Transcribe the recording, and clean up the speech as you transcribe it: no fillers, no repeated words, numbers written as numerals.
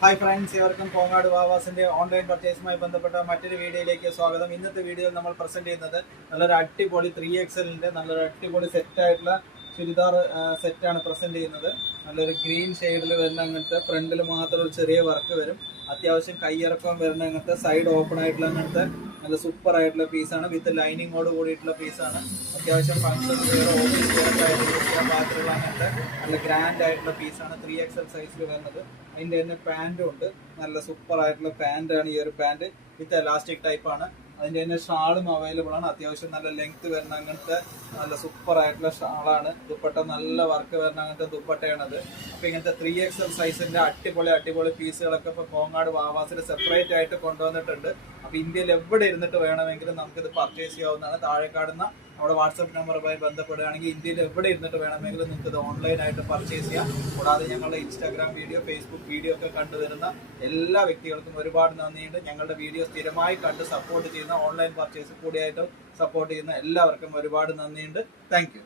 Hi friends, ഇവർക്കും Kongad വാവാസിന്റെ online പർച്ചേസുമായി ബന്ധപ്പെട്ട മറ്റൊരു വീഡിയോയിലേക്ക് സ്വാഗതം. ഇന്നത്തെ വീഡിയോയിൽ നമ്മൾ പ്രസന്റ് ചെയ്യുന്നത് നല്ലൊരു അടിപൊളി 3XL നല്ലൊരു അടിപൊളി സെറ്റായിട്ടുള്ള ചുരിദാർ സെറ്റാണ് പ്രസന്റ് ചെയ്യുന്നത്. നല്ലൊരു ഗ്രീൻ ഷെയ്ഡിൽ വരുന്ന അങ്ങനത്തെ ഫ്രണ്ടിൽ മാത്രം ഒരു ചെറിയ വർക്ക് വരും. അത്യാവശ്യം കൈയിറക്കം വരുന്ന അങ്ങനത്തെ സൈഡ് ഓപ്പൺ ആയിട്ടുള്ള അങ്ങനത്തെ നല്ല സൂപ്പർ ആയിട്ടുള്ള പീസാണ്. വിത്ത് ലൈനിങ്ങോട് കൂടിയിട്ടുള്ള പീസാണ്. അത്യാവശ്യം ഫംഗ്ഷൻ ഓഫീസ് പാത്രമുള്ള അങ്ങനത്തെ നല്ല ഗ്രാൻഡ് ആയിട്ടുള്ള പീസാണ്. 3XL സൈസിൽ വരുന്നത്. അതിൻ്റെ തന്നെ പാൻറ്റും ഉണ്ട്. നല്ല സൂപ്പർ ആയിട്ടുള്ള പാൻറ്റാണ് ഈ ഒരു പാൻറ്റ്. വിത്ത് എലാസ്റ്റിക് ടൈപ്പാണ്. അതിൻ്റെ തന്നെ ഷാളും അവൈലബിൾ ആണ്. അത്യാവശ്യം നല്ല ലെങ്ത് വരുന്ന അങ്ങനത്തെ നല്ല സൂപ്പർ ആയിട്ടുള്ള ഷാളാണ്. ദുപ്പട്ട നല്ല വർക്ക് വരുന്ന അങ്ങനത്തെ ദുപ്പട്ടയാണത്. അപ്പോൾ ഇങ്ങനത്തെ 3XL സൈസിന്റെ അടിപൊളി പീസുകളൊക്കെ ഇപ്പോൾ കോങ്ങാട് വാവാസിൽ സെപ്പറേറ്റ് ആയിട്ട് കൊണ്ടുവന്നിട്ടുണ്ട്. അപ്പോൾ ഇന്ത്യയിൽ എവിടെ ഇരുന്നിട്ട് വേണമെങ്കിലും നമുക്കിത് പർച്ചേസ് ചെയ്യാവുന്നതാണ്. താഴെ കാണുന്ന നമ്മുടെ വാട്സപ്പ് നമ്പറുമായി ബന്ധപ്പെടുകയാണെങ്കിൽ ഇന്ത്യയിൽ എവിടെ ഇരുന്നിട്ട് വേണമെങ്കിലും നിങ്ങൾക്ക് ഇത് ഓൺലൈനായിട്ട് പർച്ചേസ് ചെയ്യാം. കൂടാതെ ഞങ്ങളുടെ ഇൻസ്റ്റാഗ്രാം വീഡിയോ, ഫേസ്ബുക്ക് വീഡിയോ ഒക്കെ കണ്ടുവരുന്ന എല്ലാ വ്യക്തികൾക്കും ഒരുപാട് നന്ദിയുണ്ട്. ഞങ്ങളുടെ വീഡിയോ സ്ഥിരമായി കണ്ട് സപ്പോർട്ട് ചെയ്യുന്ന ഓൺലൈൻ പർച്ചേസ് കൂടിയായിട്ട് സപ്പോർട്ട് ചെയ്യുന്ന എല്ലാവർക്കും ഒരുപാട് നന്ദിയുണ്ട്. Thank you.